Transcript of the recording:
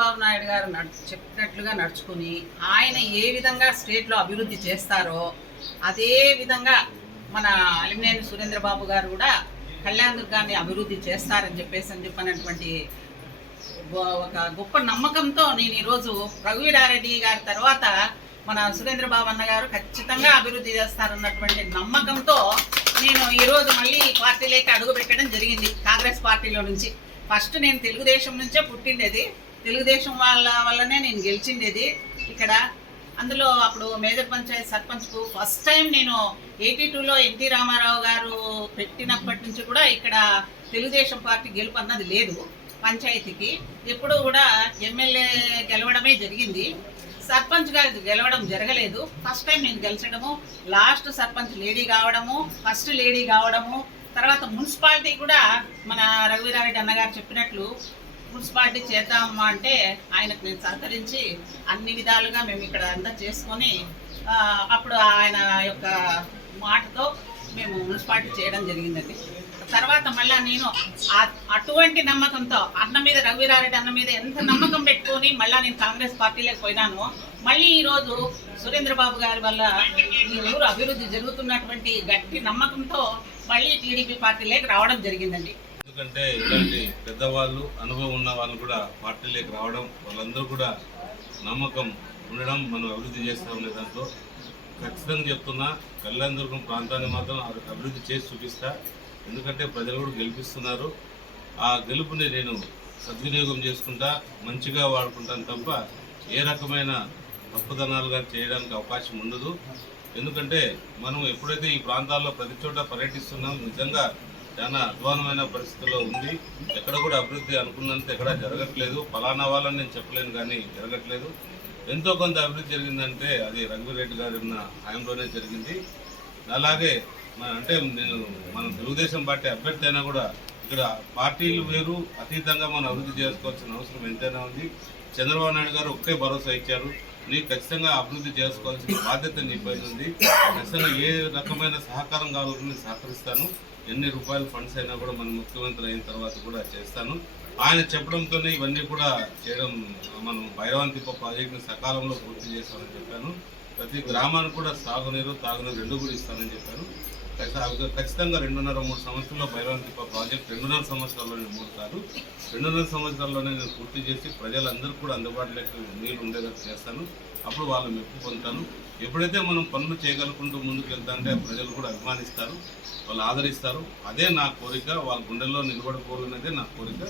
చంద్రబాబు నాయుడు గారు చెప్పినట్లుగా నడుచుకుని ఆయన ఏ విధంగా స్టేట్లో అభివృద్ధి చేస్తారో అదే విధంగా మన అలిమినేని సురేంద్రబాబు గారు కూడా కళ్యాణ దుర్గాన్ని అభివృద్ధి చేస్తారని చెప్పినటువంటి ఒక గొప్ప నమ్మకంతో నేను ఈరోజు రఘువీరారెడ్డి గారి తర్వాత మన సురేంద్రబాబు అన్న గారు ఖచ్చితంగా అభివృద్ధి చేస్తారన్నటువంటి నమ్మకంతో నేను ఈరోజు మళ్ళీ పార్టీలోకి అడుగు పెట్టడం జరిగింది. కాంగ్రెస్ పార్టీలో నుంచి ఫస్ట్ నేను తెలుగుదేశం నుంచే పుట్టిండేది, తెలుగుదేశం వల్లనే నేను గెలిచిండేది ఇక్కడ. అందులో అప్పుడు మేజర్ పంచాయత్ సర్పంచ్కు ఫస్ట్ టైం నేను 82లో ఎన్టీ రామారావు గారు పెట్టినప్పటి నుంచి కూడా ఇక్కడ తెలుగుదేశం పార్టీ గెలుపు అన్నది లేదు. పంచాయతీకి ఎప్పుడు కూడా ఎమ్మెల్యే గెలవడమే జరిగింది, సర్పంచ్గా గెలవడం జరగలేదు. ఫస్ట్ టైం నేను గెలిచడము, లాస్ట్ సర్పంచ్ లేడీ కావడము, ఫస్ట్ లేడీ కావడము, తర్వాత మున్సిపాలిటీ కూడా మన రఘువీరారెడ్డి అన్నగారు చెప్పినట్లు మున్సిపాలిటీ చేద్దామా అంటే ఆయనకు నేను సహకరించి అన్ని విధాలుగా మేము ఇక్కడ అంతా చేసుకొని అప్పుడు ఆయన యొక్క మాటతో మేము మున్సిపాలిటీ చేయడం జరిగిందండి. తర్వాత మళ్ళీ నేను అటువంటి నమ్మకంతో అన్న మీద, రఘువీరారెడ్డి అన్న మీద ఎంత నమ్మకం పెట్టుకొని మళ్ళీ నేను కాంగ్రెస్ పార్టీలోకి పోయినాను. మళ్ళీ ఈరోజు సురేంద్రబాబు గారి వల్ల ఈ ఊరు అభివృద్ధి జరుగుతున్నటువంటి గట్టి నమ్మకంతో మళ్ళీ టీడీపీ పార్టీలోకి రావడం జరిగిందండి. ఎందుకంటే ఇలాంటి పెద్దవాళ్ళు, అనుభవం ఉన్న వాళ్ళు కూడా పార్టీలోకి రావడం, వాళ్ళందరూ కూడా నమ్మకం ఉండడం, మనం అభివృద్ధి చేస్తామనే దాంట్లో ఖచ్చితంగా చెప్తున్నా. కళ్యాణదుర్గం ప్రాంతాన్ని మాత్రం అభివృద్ధి చేసి చూపిస్తా. ఎందుకంటే ప్రజలు కూడా గెలిపిస్తున్నారు. ఆ గెలుపుని నేను సద్వినియోగం చేసుకుంటా, మంచిగా వాడుకుంటాను తప్ప ఏ రకమైన తప్పుదనాలుగా చేయడానికి అవకాశం ఉండదు. ఎందుకంటే మనం ఎప్పుడైతే ఈ ప్రాంతాల్లో ప్రతి చోట పర్యటిస్తున్నాం, నిజంగా చాలా అధ్వానమైన పరిస్థితుల్లో ఉంది. ఎక్కడ కూడా అభివృద్ధి అనుకున్నంత ఎక్కడా జరగట్లేదు. ఫలానా వాళ్ళని నేను చెప్పలేను కానీ జరగట్లేదు. ఎంతో కొంత అభివృద్ధి జరిగిందంటే అది రఘువీరెడ్డి గారి ఉన్న హయాంలోనే జరిగింది. అలాగే అంటే నేను మన తెలుగుదేశం పార్టీ అభ్యర్థి అయినా కూడా ఇక్కడ పార్టీలు వేరు, అతీతంగా మనం అభివృద్ధి చేసుకోవాల్సిన అవసరం ఎంతైనా ఉంది. చంద్రబాబు నాయుడు గారు ఒకే భరోసా ఇచ్చారు, నీకు ఖచ్చితంగా అభివృద్ధి చేసుకోవాల్సిన బాధ్యత నీపై ఉంది, ఖచ్చితంగా ఏ రకమైన సహకారం కావాలని సహకరిస్తాను, ఎన్ని రూపాయల ఫండ్స్ అయినా కూడా మన ముఖ్యమంత్రి అయిన తర్వాత కూడా చేస్తాను. ఆయన చెప్పడంతోనే ఇవన్నీ కూడా చేయడం, మనం భైరవంతిప్ప ప్రాజెక్టుని సకాలంలో పూర్తి చేస్తామని చెప్పాను. ప్రతి గ్రామానికి కూడా సాగునీరు, తాగునీరు రెండు కూడా ఇస్తానని చెప్పాను. ఖచ్చితంగా 2.5-3 సంవత్సరాల్లో భైరవంతిప్ప ప్రాజెక్ట్ 2.5 సంవత్సరాల్లోనే 3 సార్లు 2.5 సంవత్సరాల్లోనే నేను పూర్తి చేసి ప్రజలందరూ కూడా అందుబాటులోకి నీళ్ళు ఉండేటట్టు చేస్తాను. అప్పుడు వాళ్ళు మెప్పు పొందుతాను. ఎప్పుడైతే మనం పనులు చేయగలుగుకుంటూ ముందుకు వెళ్తామంటే ప్రజలు కూడా అభిమానిస్తారు, వాళ్ళు ఆదరిస్తారు. అదే నా కోరిక, వాళ్ళ గుండెల్లో నిలబడిపోవాలనేదే నా కోరిక.